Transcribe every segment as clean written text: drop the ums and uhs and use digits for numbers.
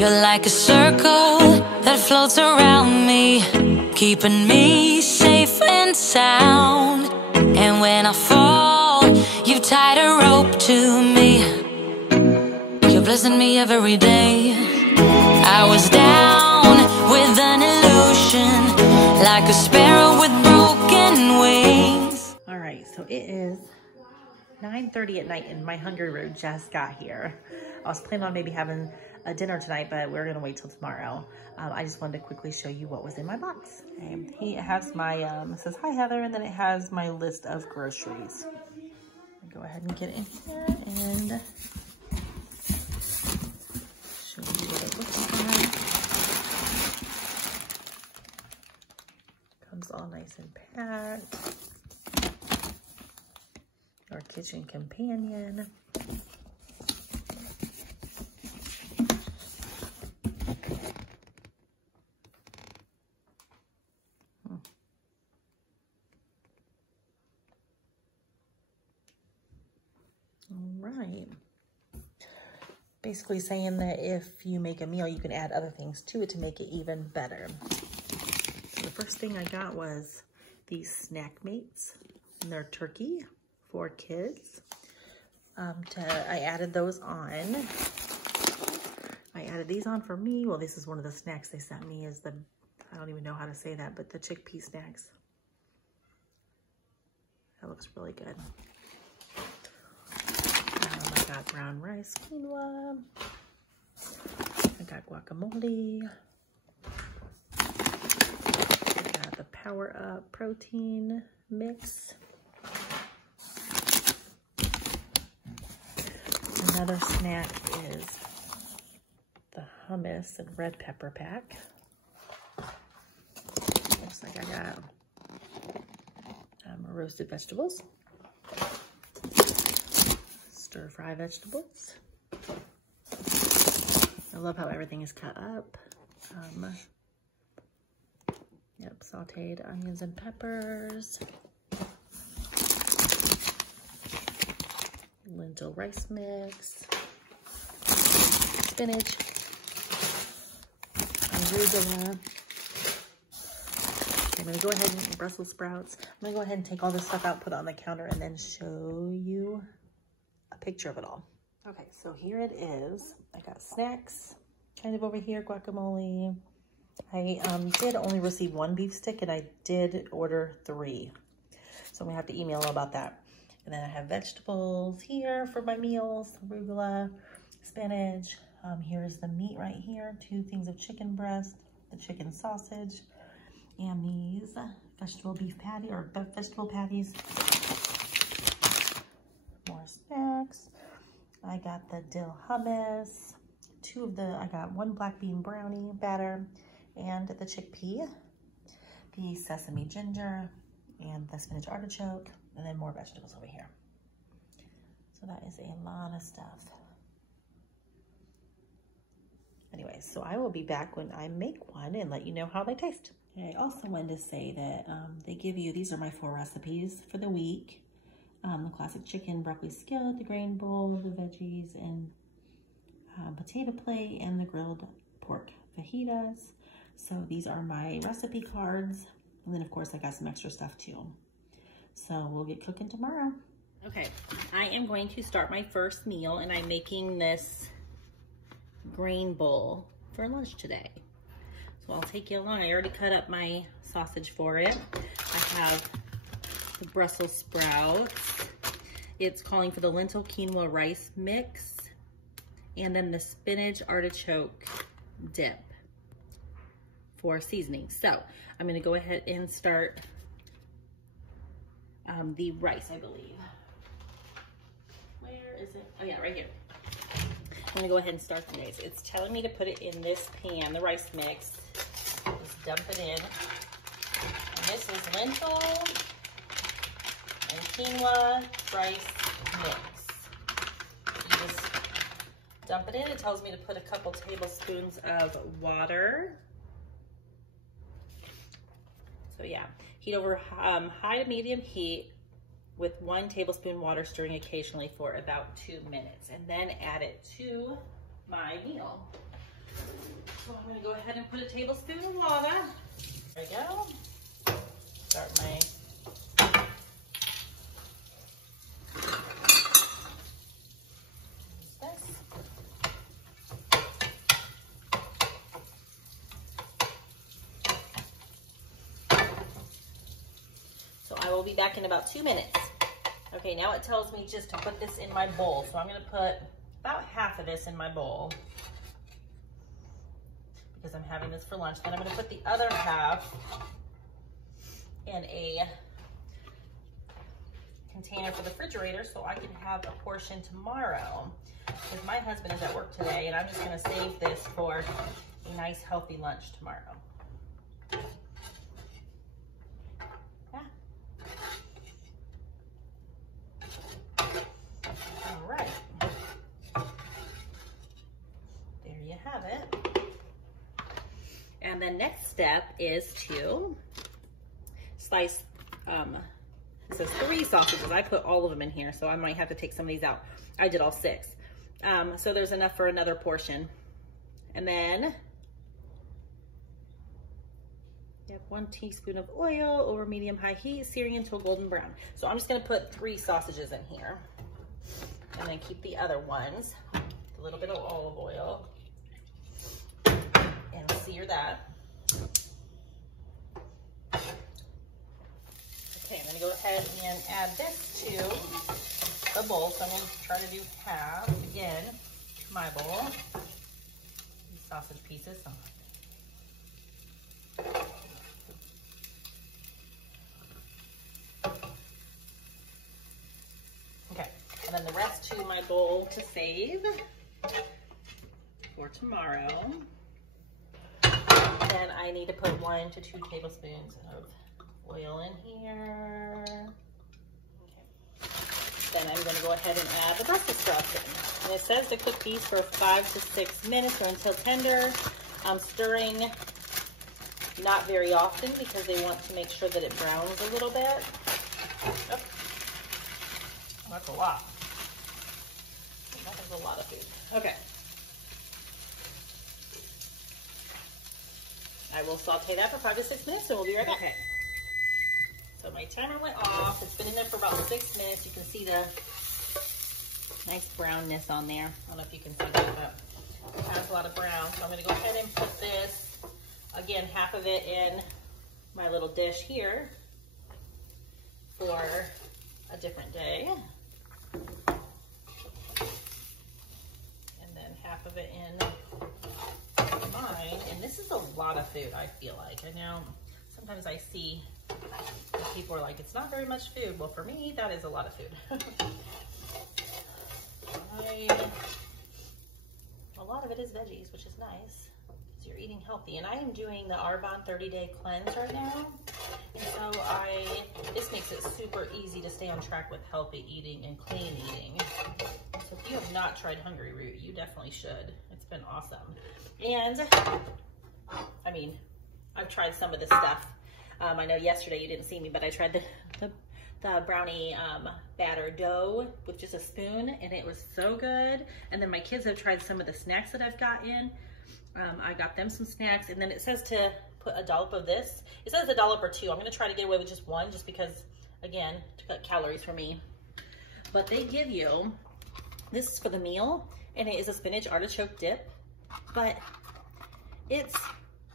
You're like a circle that floats around me, keeping me safe and sound. And when I fall, you've tied a rope to me. You're blessing me every day. I was down with an illusion, like a sparrow with broken wings. All right, so it is 9:30 at night and my HungryRoot just got here. I was planning on maybe having a dinner tonight, but we're gonna wait till tomorrow. I just wanted to quickly show you what was in my box. Okay, he has my, it says, hi Heather, and then it has my list of groceries. Go ahead and get in here and show you what it looks like. Comes all nice and packed. Our kitchen companion. All right. Basically saying that if you make a meal, you can add other things to it to make it even better. So the first thing I got was these snack mates, and they're turkey for kids. I added those on. I added these on for me. Well, this is one of the snacks they sent me, is the, I don't even know how to say that, but the chickpea snacks. That looks really good. I got brown rice quinoa. I got guacamole. I got the Power Up protein mix. Another snack is the hummus and red pepper pack. Looks like I got roasted vegetables, stir fry vegetables. I love how everything is cut up. Yep, sauteed onions and peppers. Lentil rice mix, spinach, arugula. I'm gonna go ahead and Brussels sprouts. I'm gonna go ahead and take all this stuff out, put it on the counter, and then show you a picture of it all. Okay, so here it is. I got snacks kind of over here, guacamole. I did only receive one beef stick, and I did order 3. So I'm gonna have to email about that. And then I have vegetables here for my meals, arugula, spinach. Here's the meat right here, 2 things of chicken breast, the chicken sausage, and these vegetable beef patty or vegetable patties. More snacks. I got the dill hummus, I got 1 black bean brownie batter, and the chickpea, the sesame ginger, and the spinach artichoke, and then more vegetables over here. So that is a lot of stuff. Anyways, so I will be back when I make one and let you know how they taste. I also wanted to say that they give you, these are my 4 recipes for the week. The classic chicken broccoli skillet, the grain bowl, the veggies, and potato plate, and the grilled pork fajitas. So these are my recipe cards. And then of course I got some extra stuff too. So we'll get cooking tomorrow. Okay, I am going to start my first meal, and I'm making this grain bowl for lunch today. So I'll take you along. I already cut up my sausage for it. I have the Brussels sprouts. It's calling for the lentil quinoa rice mix, and then the spinach artichoke dip for seasoning. So I'm gonna go ahead and start the rice, I believe. Where is it? Oh yeah, right here. I'm gonna go ahead and start the rice. It's telling me to put it in this pan, the rice mix. Just dump it in. And this is lentil and quinoa rice mix. You just dump it in. It tells me to put a couple tablespoons of water. So yeah, heat over high to medium heat with 1 tablespoon water, stirring occasionally for about 2 minutes, and then add it to my meal. So I'm gonna go ahead and put a tablespoon of water. There we go. Start my So I will be back in about 2 minutes. Okay, now it tells me just to put this in my bowl. So I'm gonna put about half of this in my bowl because I'm having this for lunch. Then I'm gonna put the other half in a container for the refrigerator so I can have a portion tomorrow. Because my husband is at work today and I'm just gonna save this for a nice healthy lunch tomorrow. All right, there you have it. And the next step is to slice, it says 3 sausages. I put all of them in here, so I might have to take some of these out. I did all 6. So there's enough for another portion. And then you have 1 teaspoon of oil over medium-high heat, searing until golden brown. So I'm just gonna put 3 sausages in here. And then keep the other ones, a little bit of olive oil, and sear that. Okay, I'm gonna go ahead and add this to the bowl. So I'm gonna try to do half, again, my bowl. These sausage pieces. Okay, and then the rest to my bowl to save for tomorrow. Then I need to put 1 to 2 tablespoons of oil in here. Okay. Then I'm going to go ahead and add the breakfast dressing. And it says to cook these for 5 to 6 minutes or until tender. I'm stirring not very often because they want to make sure that it browns a little bit. Oh, that's a lot. That is a lot of food. Okay. I will saute that for 5 to 6 minutes and we'll be right back. Okay. So my timer went off. It's been in there for about 6 minutes. You can see the nice brownness on there. I don't know if you can see that, but it has a lot of brown. So I'm gonna go ahead and put this, again, half of it in my little dish here for a different day. And then half of it in mine. And this is a lot of food, I feel like. I know sometimes I see that people are like, it's not very much food. Well, for me, that is a lot of food. A lot of it is veggies, which is nice. So you're eating healthy. And I am doing the Arbonne 30-day cleanse right now. And so this makes it super easy to stay on track with healthy eating and clean eating. So if you have not tried HungryRoot, you definitely should. It's been awesome. And I mean, I've tried some of this stuff. I know yesterday you didn't see me, but I tried the brownie batter dough with just a spoon, and it was so good. And then my kids have tried some of the snacks that I've gotten. I got them some snacks, and then it says to put a dollop of this. It says a dollop or 2. I'm gonna try to get away with just 1, just because, again, to cut calories for me. But they give you, this is for the meal, and it is a spinach artichoke dip. But it's,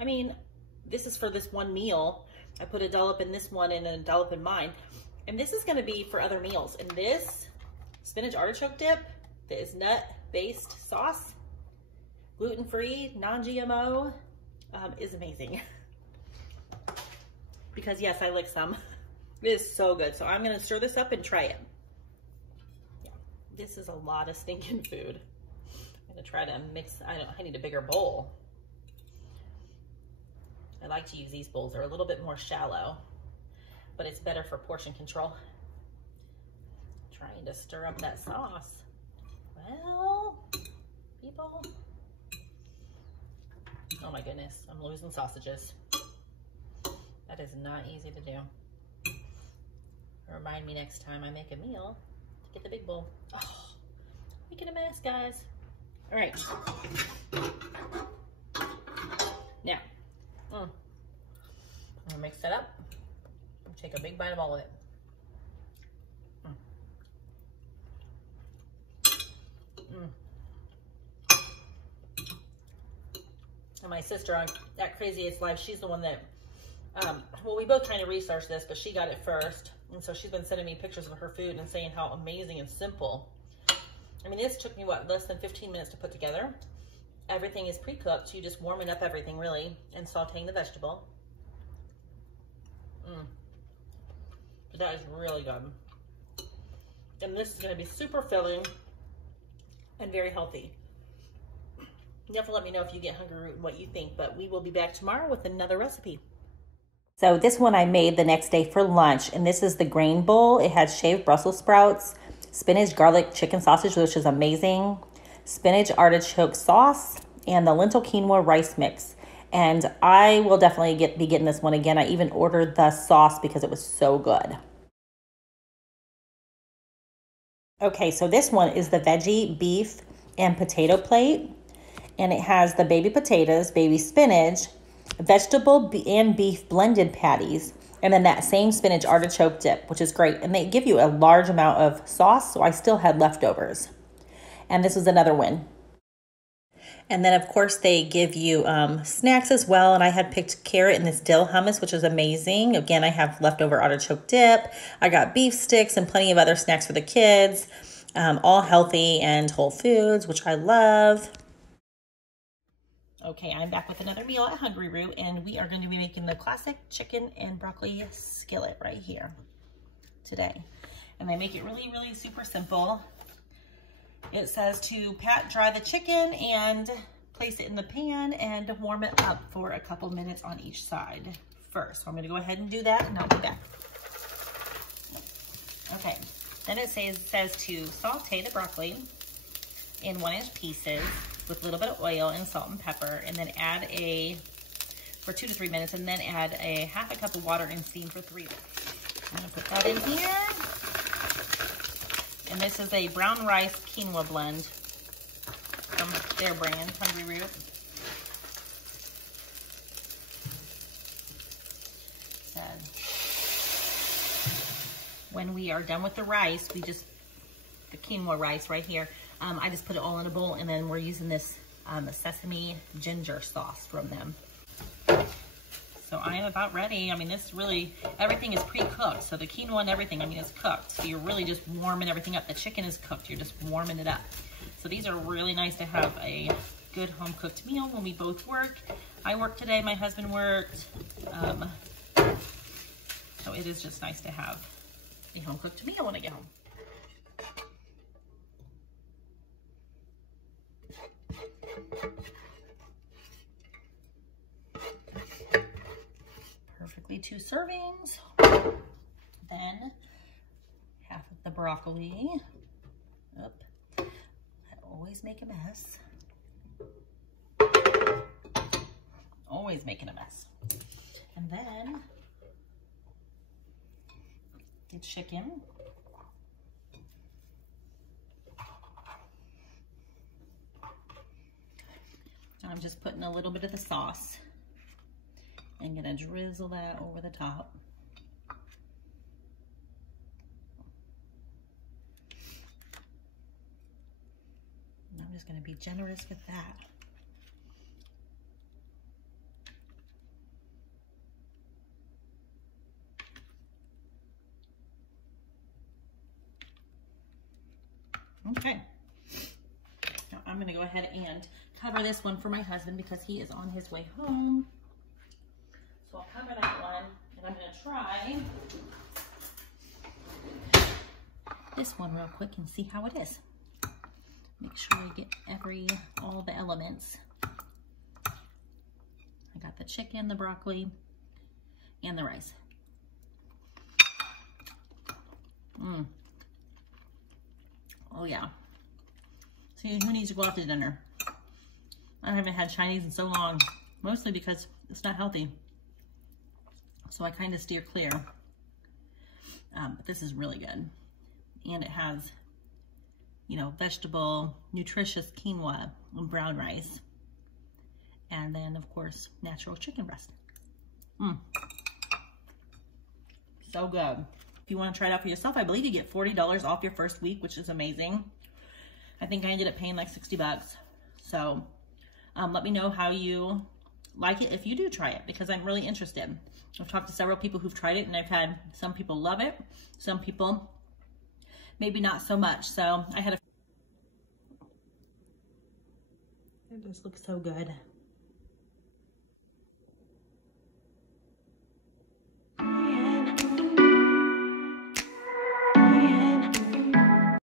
I mean, this is for this one meal. I put a dollop in this one and then a dollop in mine. And this is gonna be for other meals. And this spinach artichoke dip that is nut-based sauce, gluten-free, non-GMO, is amazing. Because yes, I like some. It is so good. So I'm gonna stir this up and try it. Yeah, this is a lot of stinking food. I'm gonna try to mix, I need a bigger bowl. I like to use these bowls. They're a little bit more shallow, but it's better for portion control. Trying to stir up that sauce. Well, people. Oh my goodness, I'm losing sausages. That is not easy to do. Remind me next time I make a meal to get the big bowl. Oh, making a mess, guys. All right. Now, I'm gonna mix that up. Take a big bite of all of it. And my sister on That Craziest Life, she's the one that, well, we both kind of researched this, but she got it first. And so she's been sending me pictures of her food and saying how amazing and simple. I mean, this took me, what, less than 15 minutes to put together. Everything is pre-cooked. You just warming up everything, really, and sauteing the vegetable. But that is really good. And this is going to be super filling and very healthy. You have to let me know if you get HungryRoot and what you think, but we will be back tomorrow with another recipe. So this one I made the next day for lunch, and this is the grain bowl. It has shaved Brussels sprouts, spinach, garlic, chicken sausage, which is amazing, spinach artichoke sauce, and the lentil quinoa rice mix. And I will definitely be getting this one again. I even ordered the sauce because it was so good. Okay, so this one is the veggie beef and potato plate. And it has the baby potatoes, baby spinach, vegetable and beef blended patties, and then that same spinach artichoke dip, which is great. And they give you a large amount of sauce, so I still had leftovers. And this was another win. And then, of course, they give you snacks as well. And I had picked carrot and this dill hummus, which is amazing. Again, I have leftover artichoke dip. I got beef sticks and plenty of other snacks for the kids. All healthy and whole foods, which I love. Okay, I'm back with another meal at HungryRoot, and we are going to be making the classic chicken and broccoli skillet right here today. And they make it really, really super simple. It says to pat dry the chicken and place it in the pan and warm it up for a couple minutes on each side first. So I'm going to go ahead and do that, and I'll be back. Okay, then it says to saute the broccoli in 1-inch pieces with a little bit of oil and salt and pepper, and then add for 2 to 3 minutes, and then add a half a cup of water and steam for 3 minutes. I'm gonna put that in here. And this is a brown rice quinoa blend from their brand, HungryRoot. When we are done with the rice, the quinoa rice right here, I just put it all in a bowl, and then we're using this sesame ginger sauce from them. So I am about ready. I mean, this really, everything is pre-cooked. So the quinoa and everything, I mean, it's cooked. So you're really just warming everything up. The chicken is cooked. You're just warming it up. So these are really nice to have a good home-cooked meal when we both work. I worked today. My husband worked. So it is just nice to have a home-cooked meal when I get home. Perfectly 2 servings. Then half of the broccoli. Oop. I always make a mess. Always making a mess. And then the chicken. I'm just putting a little bit of the sauce. I'm gonna drizzle that over the top. And I'm just gonna be generous with that. Okay. Now I'm gonna go ahead and cover this one for my husband because he is on his way home. So I'll cover that one, and I'm gonna try this one real quick and see how it is. Make sure I get all the elements. I got the chicken, the broccoli, and the rice. Oh yeah. See, who needs to go out to dinner? I haven't had Chinese in so long, mostly because it's not healthy. So I kind of steer clear. But this is really good. And it has, you know, vegetable, nutritious quinoa and brown rice. And then, of course, natural chicken breast. So good. If you want to try it out for yourself, I believe you get $40 off your first week, which is amazing. I think I ended up paying like 60 bucks. So let me know how you like it if you do try it, because I'm really interested. I've talked to several people who've tried it, and I've had some people love it, some people maybe not so much. So I had a... It just looks so good.